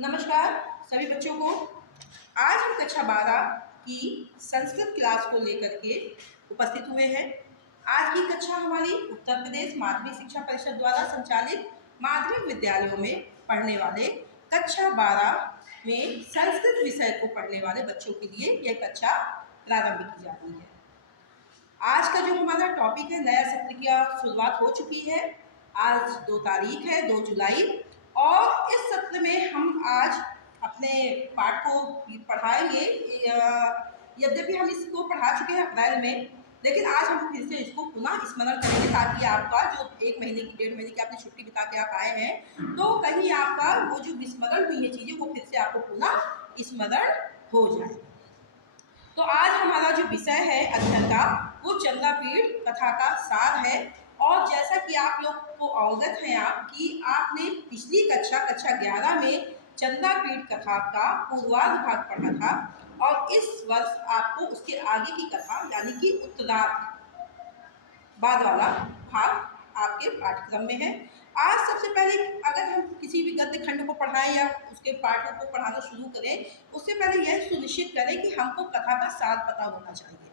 नमस्कार सभी बच्चों को। आज हम कक्षा 12 की संस्कृत क्लास को लेकर के उपस्थित हुए हैं। आज की कक्षा हमारी उत्तर प्रदेश माध्यमिक शिक्षा परिषद द्वारा संचालित माध्यमिक विद्यालयों में पढ़ने वाले कक्षा 12 में संस्कृत विषय को पढ़ने वाले बच्चों के लिए यह कक्षा प्रारंभ की जाती है। आज का जो हमारा टॉपिक है, नया सत्र की शुरुआत हो चुकी है। आज 2 तारीख है, 2 जुलाई, और इस सत्र में हम आज अपने पाठ को पढ़ाएंगे। यद्यपि हम इसको पढ़ा चुके हैं अप्रैल में, लेकिन आज हम फिर से इसको पुनः स्मरण करेंगे ताकि आपका जो 1 महीने की 1.5 महीने की आपने छुट्टी बिता के आप आए हैं, तो कहीं आपका वो जो विस्मरण हुई है चीज़ें वो फिर से आपको पुनः स्मरण हो जाए। तो आज हमारा जो विषय है अध्ययन का वो चंद्रापीठ कथा का सार है। और जैसा कि आप लोग को अवगत हैं कि आपने पिछली कक्षा 11 में चंद्रापीठ कथा का पूर्वार्ध भाग पढ़ा था, और इस वर्ष आपको उसके आगे की कथा यानी कि उत्तरार्ध बाद वाला भाग आपके पाठ्यक्रम में है। आज सबसे पहले अगर हम किसी भी गद्य खंड को पढ़ाएं या उसके पाठों को पढ़ाना शुरू करें, उससे पहले यह सुनिश्चित करें कि हमको कथा का सार पता होना चाहिए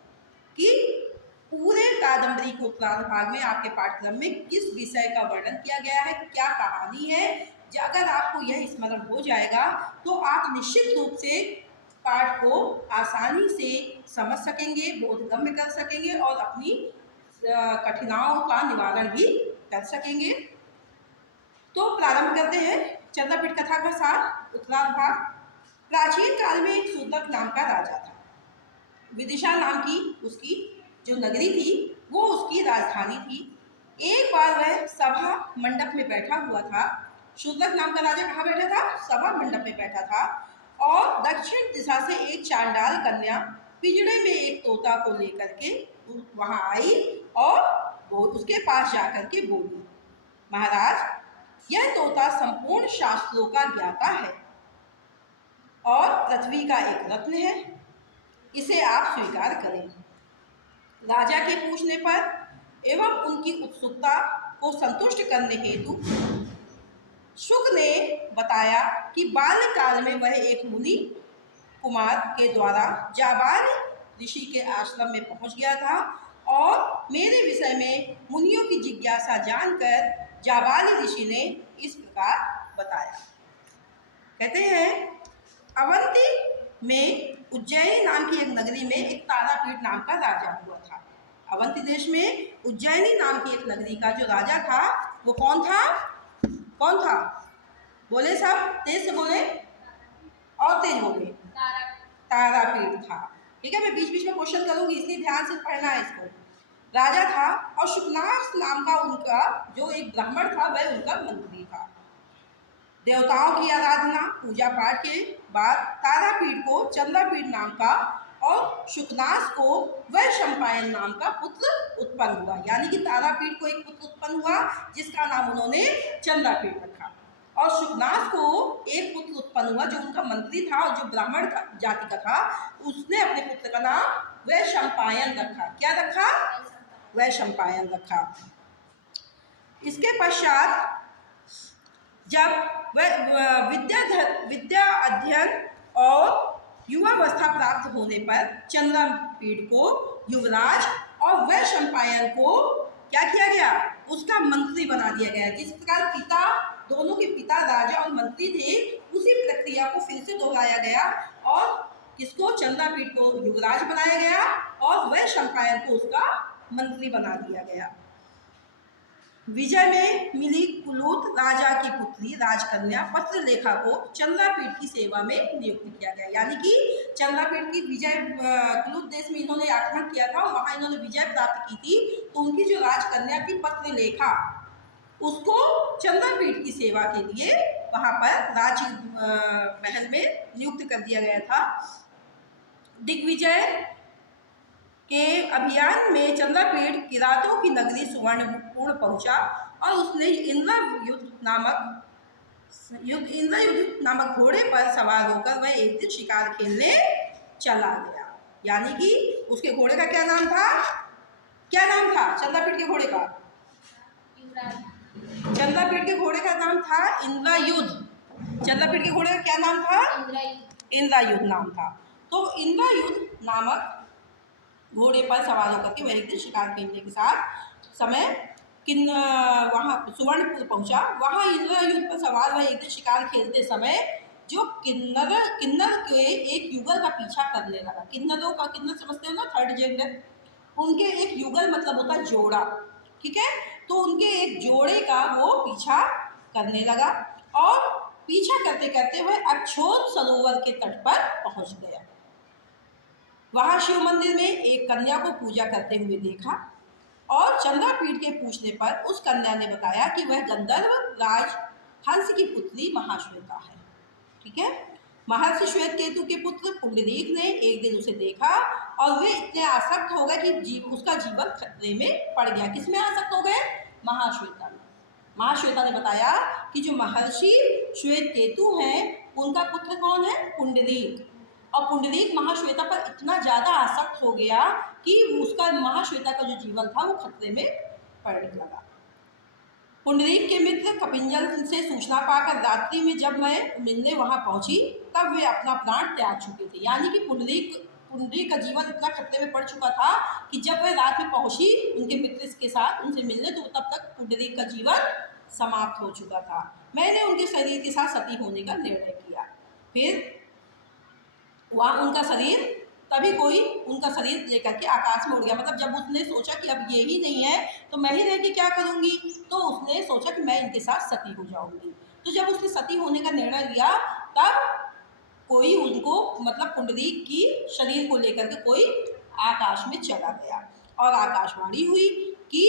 कि पूरे कादंबरी के उत्तरार्ध भाग में आपके पाठ्यक्रम में किस विषय का वर्णन किया गया है, क्या कहानी है। अगर आपको यह स्मरण हो जाएगा तो आप निश्चित रूप से पाठ को आसानी से समझ सकेंगे, बोधगम्य कर सकेंगे और अपनी कठिनाइयों का निवारण भी कर सकेंगे। तो प्रारंभ करते हैं। चंद्रापीठ कथा का सार उत्तरार्ध भाग। प्राचीन काल में एक शूद्रक नाम का राजा था। विदिशा नाम की उसकी जो नगरी थी वो उसकी राजधानी थी। एक बार वह सभा मंडप में बैठा हुआ था। शूद्रक नाम का राजा कहाँ बैठा था? सभा मंडप में बैठा था, और दक्षिण दिशा से एक चांडाल कन्या पिंजड़े में एक तोता को लेकर के वहां आई और वो उसके पास जाकर के बोली, महाराज, यह तोता संपूर्ण शास्त्रों का ज्ञाता है और पृथ्वी का एक रत्न है, इसे आप स्वीकार करें। राजा के पूछने पर एवं उनकी उत्सुकता को संतुष्ट करने हेतु शुक ने बताया कि बाल्यकाल में वह एक मुनि कुमार के द्वारा जाबाली ऋषि के आश्रम में पहुंच गया था, और मेरे विषय में मुनियों की जिज्ञासा जानकर जाबाली ऋषि ने इस प्रकार बताया। कहते हैं, अवंती में उज्जैनी नाम की एक नगरी में एक तारापीठ नाम का राजा हुआ था। अवंती देश में उज्जैनी नाम की एक नगरी का जो राजा था वो कौन था? कौन था? बोले सब, तेज से बोले और तेज बोले। तारापीठ था। ठीक है, मैं बीच बीच में क्वेश्चन करूंगी इसलिए ध्यान से पढ़ना है इसको। राजा था और शुक्लास नाम का उनका जो एक ब्राह्मण था वह उनका मंत्री था। देवताओं की आराधना पूजा पाठ के बाद तारापीठ को चंद्रापीठ नाम का और शुकनास को वैशंपायन नाम का पुत्र उत्पन्न हुआ। यानी कि तारापीठ को एक पुत्र उत्पन्न हुआ जिसका नाम उन्होंने चंद्रापीठ रखा, और शुकनास को एक पुत्र उत्पन्न हुआ जो उनका मंत्री था और जो ब्राह्मण जाति का था, उसने अपने पुत्र का नाम वैशंपायन रखा। क्या रखा? वैशंपायन रखा। इसके पश्चात जब वह विद्या अध्ययन और युवावस्था प्राप्त होने पर चंद्रापीठ को युवराज और वैशंपायन को क्या किया गया? उसका मंत्री बना दिया गया। जिस प्रकार पिता, दोनों के पिता राजा और मंत्री थे, उसी प्रक्रिया को फिर से दोहराया गया और किसको? चंद्रापीठ को युवराज बनाया गया और वैशंपायन को उसका मंत्री बना दिया गया। विजय में मिली कुलूत राजा की पुत्री राजकन्या पत्रलेखा को चंद्रापीठ की सेवा में नियुक्त किया गया। यानी कि चंद्रापीठ की विजय, कुलूत देश में इन्होंने आक्रमण किया था, वहां इन्होंने विजय प्राप्त की थी, तो उनकी जो राजकन्या थी पत्रलेखा, उसको चंद्रापीठ की सेवा के लिए वहां पर राज महल में नियुक्त कर दिया गया था। दिग्विजय के अभियान में चंद्रापीठ किरातों की नगरी सुवर्णपुर पहुंचा और उसने इंद्रयुद्ध नामक घोड़े पर सवार होकर वह एक दिन शिकार खेलने चला गया। यानी कि उसके घोड़े का क्या नाम था? क्या नाम था चंद्रापीठ के घोड़े का? चंद्रापीठ के घोड़े का नाम था इंद्रयुद्ध। चंद्रपीठ के घोड़े का क्या नाम था? इंद्रायुध नाम था। तो इंद्रायुध नामक घोड़े पर सवार होकर के वह एक दिन शिकार खेलने के साथ समय वहाँ सुवर्णपुर पहुंचा। वहाँ इंद्रायुध पर सवार वह एक दिन शिकार खेलते समय जो किन्नर के एक युगल का पीछा करने लगा। किन्नरों का, किन्नर समझते हो ना, थर्ड जेंडर, उनके एक युगल मतलब होता है जोड़ा, ठीक है। तो उनके एक जोड़े का वो पीछा करने लगा और पीछा करते करते वह अक्षोत सरोवर के तट पर पहुंच गया। वहां शिव मंदिर में एक कन्या को पूजा करते हुए देखा और चंद्रपीठ के पूछने पर उस कन्या ने बताया कि वह गंधर्व राज हंस की पुत्री महाश्वेता है, ठीक है। महर्षि श्वेत केतु के पुत्र पुंडरीक ने एक दिन उसे देखा और वे इतने आसक्त हो गए कि उसका जीवन खतरे में पड़ गया। किसमें आसक्त हो गए? महाश्वेता में। महाश्वेता ने बताया कि जो महर्षि श्वेत केतु हैं उनका पुत्र कौन है? पुंडरीक। और पुंडरीक महाश्वेता पर इतना ज्यादा आसक्त हो गया कि उसका, महाश्वेता का जो जीवन था वो खतरे में पड़ने लगा। पुंडरीक के मित्र कपिंजल से सूचना पाकर रात्रि में जब मैं मिलने वहां पहुंची तब वे अपना प्राण त्याग चुके थे। यानी कि पुंडरीक का जीवन इतना खतरे में पड़ चुका था कि जब वह रात में पहुंची उनके मित्र के साथ उनसे मिलने, तो तब तक पुंडरीक का जीवन समाप्त हो चुका था। मैंने उनके शरीर के साथ सती होने का निर्णय किया। फिर वहाँ उनका शरीर, तभी कोई उनका शरीर लेकर के आकाश में उड़ गया। मतलब जब उसने सोचा कि अब ये ही नहीं है तो मैं ही रह के क्या करूँगी, तो उसने सोचा कि मैं इनके साथ सती हो जाऊंगी। तो जब उसने सती होने का निर्णय लिया तब कोई उनको, मतलब पुंडरीक की शरीर को लेकर के कोई आकाश में चला गया और आकाशवाणी हुई कि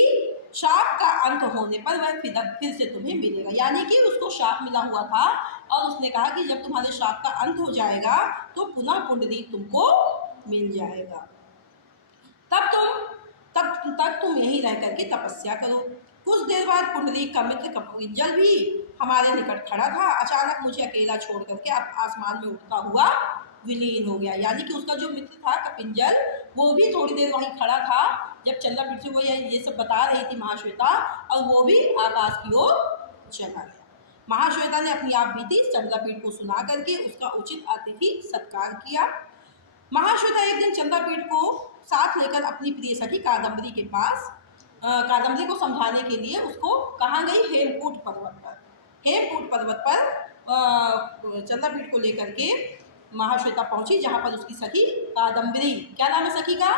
शाप का अंत होने पर वह फिर से तुम्हें मिलेगा। यानी कि उसको शाप मिला हुआ था और उसने कहा कि जब तुम्हारे शाप का अंत हो जाएगा तो पुनः पुंडरीक तुमको मिल जाएगा। तब तक तुम यहीं रह करके तपस्या करो। कुछ देर बाद पुंडरीक का मित्र कपिंजल भी हमारे निकट खड़ा था। अचानक मुझे अकेला छोड़ करके अब आसमान में उठता हुआ विलीन हो गया। यानी कि उसका जो मित्र था कपिंजल, वो भी थोड़ी देर वहीं खड़ा था जब चंद्रपीठ से वो ये सब बता रही थी महाश्वेता, और वो भी आकाश की ओर चला गया। महाश्वेता ने अपनी आप बीती चंद्रपीठ को सुना करके उसका उचित अतिथि सत्कार किया। महाश्वेता एक दिन चंद्रपीठ को साथ लेकर अपनी प्रिय सखी कादम्बरी के पास, कादम्बरी को समझाने के लिए उसको कहाँ गई? हेमकूट पर्वत पर। हेमकूट पर्वत पर चंद्रपीठ को लेकर के महाश्वेता पहुंची, जहां पर उसकी सखी कादम्बरी, क्या नाम है सखी का?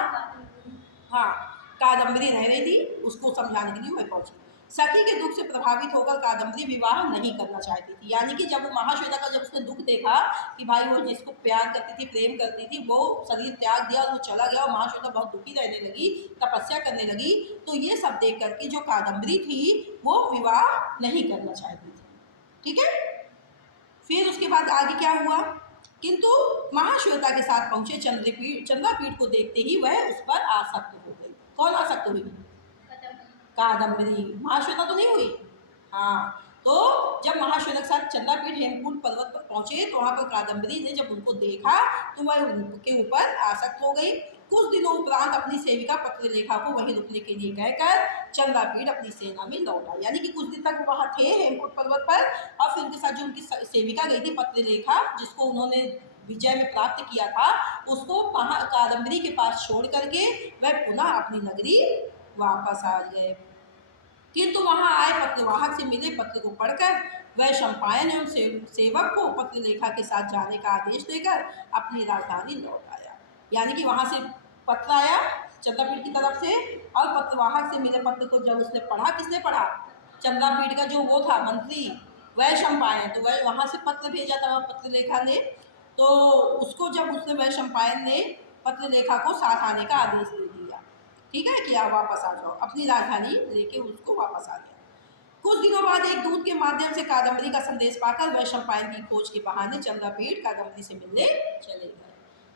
हाँ, कादम्बरी रह रही थी। उसको समझाने के लिए वह पहुंची। सखी के दुख से प्रभावित होकर कादम्बरी विवाह नहीं करना चाहती थी। यानी कि जब वो महाश्वेता का, जब उसने दुख देखा कि भाई वो जिसको प्यार करती थी, प्रेम करती थी, वो शरीर त्याग दिया और वो चला गया और महाश्वेता बहुत दुखी रहने लगी, तपस्या करने लगी, तो ये सब देख करके जो कादम्बरी थी वो विवाह नहीं करना चाहती थी, ठीक है। फिर उसके बाद आगे क्या हुआ? किंतु महाश्वेता के साथ पहुंचे चंद्रपीठ को देखते ही वह उस पर आसक्त हो गई। कौन आसक्त हुई? कादम्बरी। महाश्वेता तो नहीं हुई। हाँ, तो जब महाश्वेता के साथ चंद्रपीठ हेमकूट पर्वत पर पहुंचे तो वहां पर कादम्बरी ने जब उनको देखा तो वह उनके ऊपर आसक्त हो गई। कुछ दिनों उपरांत अपनी सेविका पत्रलेखा को वहीं रुकने के लिए कहकर चंद्रपीठ अपनी सेना में लौट आई। यानी कि कुछ दिन तक वहां थे हेमकूट पर्वत पर, और फिर उनके साथ जो उनकी सेविका गई थी पत्रलेखा, जिसको उन्होंने विजय में प्राप्त किया था, उसको कादम्बरी के पास छोड़ करके वह पुनः अपनी नगरी वापस आ गए। किंतु वहां आए पत्रवाहक से मिले पत्र को पढ़कर वह शंपायन एवं सेवक को पत्रलेखा के साथ जाने का आदेश देकर अपनी राजधानी लौट आया। यानी कि वहां से पत्र आया चंद्रपीठ की तरफ से, और पत्रवाहक से मिले पत्र को जब उसने पढ़ा, किसने पढ़ा? चंद्रपीठ का जो वो था मंत्री, वह शंपायन, तो वह वहां से पत्र भेजा था पत्रलेखा ने, तो उसको जब उसने, वह शंपायन ने पत्रलेखा को साथ आने का आदेश दे दिया, ठीक है, कि आप वापस आ जाओ। अपनी राजधानी लेके उसको वापस आ गया। कुछ दिनों बाद एक दूत के माध्यम से कादम्बरी का संदेश पाकर वह शंपायन की खोज के बहाने चंद्रपीठ कादम्बरी से मिलने चले गए।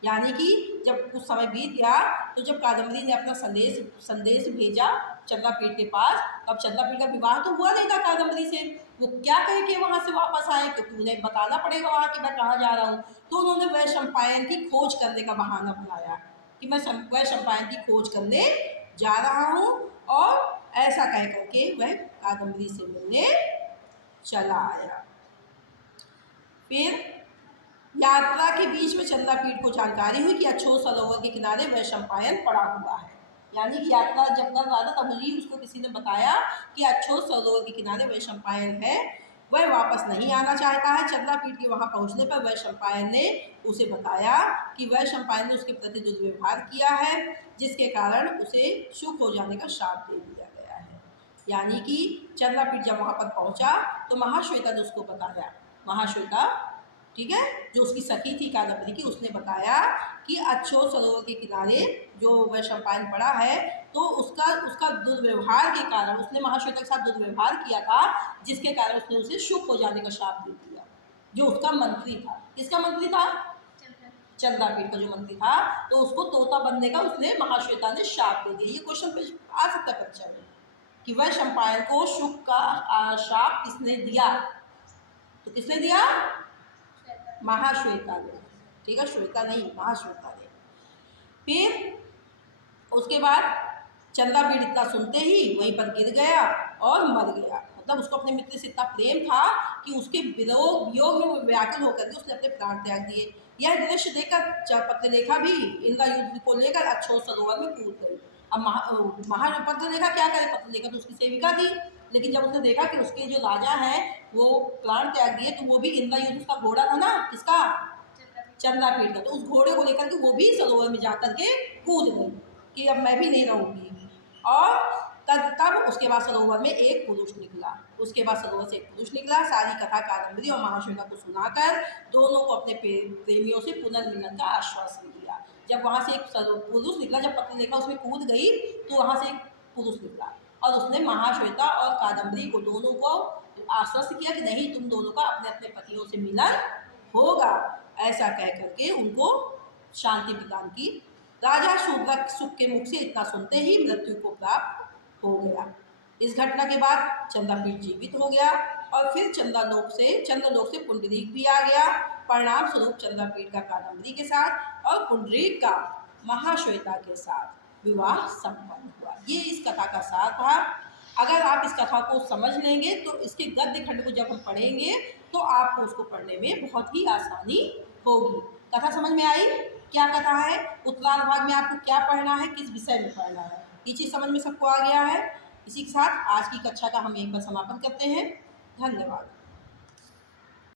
यानी कि जब कुछ समय बीत गया तो जब कादम्बरी ने अपना संदेश भेजा चंद्रपीठ के पास, तब चंद्रपीठ का विवाह तो हुआ नहीं था कादम्बरी से, वो क्या कहे कि वहां से वापस आए, क्योंकि उन्हें बताना पड़ेगा वहां कि मैं कहाँ जा रहा हूँ। तो उन्होंने वह शंपायन की खोज करने का बहाना बनाया कि मैं वह शंपायन की खोज करने जा रहा हूँ, और ऐसा कह करके वह कादम्बरी से मिलने चला आया। फिर यात्रा के बीच में चंद्रापीठ को जानकारी हुई कि अछोत सरोवर के किनारे वैशंपायन पड़ा हुआ है। यानी कि यात्रा जब कर रहा था तब ही उसको किसी ने बताया कि अछोत सरोवर के किनारे वैशंपायन है, वह वापस नहीं आना चाहता है। चंद्रापीठ के वहां पहुंचने पर वैशंपायन ने उसे बताया कि वैशंपायन ने उसके प्रति दुर्व्यवहार किया है, जिसके कारण उसे शुक हो जाने का श्राप दे दिया गया है। यानी कि चंद्रापीठ जब वहां पर पहुंचा तो महाश्वेता ने उसको बताया, महाश्वेता, ठीक है, जो उसकी सखी थी कादम्बरी की, उसने बताया कि अछोत सरोवर के किनारे जो वैशंपायन पड़ा है तो उसका दुर्व्यवहार के कारण, उसने महाश्वेता के साथ दुर्व्यवहार किया था, जिसके कारण उसने उसे शुक हो जाने का श्राप दे दिया। जो उसका मंत्री था, किसका मंत्री था? चंद्रापीठ का जो मंत्री था, तो उसको तोता बनने का उसने महाश्वेता ने श्राप दे दिया। ये क्वेश्चन पे आ सकता है परीक्षा में कि वैशंपायन को शुक का श्राप किसने दिया? तो किसने दिया? महाश्वेता ने, ठीक है, श्वेता नहीं, महाश्वेता ने। फिर उसके बाद चंद्रापीठ इतना सुनते ही वहीं पर गिर गया और मर गया। मतलब उसको अपने मित्र से इतना प्रेम था कि उसके वियोग में व्याकुल होकर के उसने अपने प्राण त्याग दिए। यह दृश्य देखकर पत्रलेखा भी इंद्र युद्ध को लेकर अछोत सरोवर में कूद गई। अब पत्रलेखा क्या करे, पत्रलेखा तो उसकी सेविका थी, लेकिन जब उसने देखा कि उसके जो राजा हैं वो प्राण त्याग दिए, तो वो भी इंद्र युद्ध, उसका घोड़ा था ना, किसका? चंद्रापीठ का, तो उस घोड़े को लेकर के वो भी सरोवर में जाकर के कूद गई कि अब मैं भी नहीं रहूंगी। और तब उसके बाद सरोवर में एक पुरुष निकला, उसके बाद सरोवर से एक पुरुष निकला। सारी कथा कादम्बरी और महाश्वेता को सुनाकर दोनों को अपने प्रेमियों से पुनर्मिलन का आश्वासन दिया। जब वहां से एक पुरुष निकला, जब पत्रलेखा उसमें कूद गई तो वहां से एक पुरुष निकला और उसने महाश्वेता और कादम्बरी को दोनों को आश्वस्त किया कि नहीं, तुम दोनों का अपने अपने पतियों से मिलन होगा। ऐसा कह करके उनको शांति प्रदान की। राजा शूद्रक सुख के मुख से इतना सुनते ही मृत्यु को प्राप्त हो गया। इस घटना के बाद चंद्रापीठ जीवित हो गया और फिर चंद्रलोक से पुंडरीक भी आ गया। परिणाम स्वरूप चंद्रापीठ का कादम्बरी के साथ और पुंडरीक का महाश्वेता के साथ विवाह संपन्न हुआ। ये इस कथा का सार था। अगर आप इस कथा को समझ लेंगे तो इसके गद्य खंड को जब हम पढ़ेंगे तो आपको उसको पढ़ने में बहुत ही आसानी होगी। कथा समझ में आई? क्या कथा है, उत्तरार्ध भाग में आपको क्या पढ़ना है, किस विषय में पढ़ना है, ये चीज समझ में सबको आ गया है। इसी के साथ आज की कक्षा का हम यहीं पर समापन करते हैं। धन्यवाद।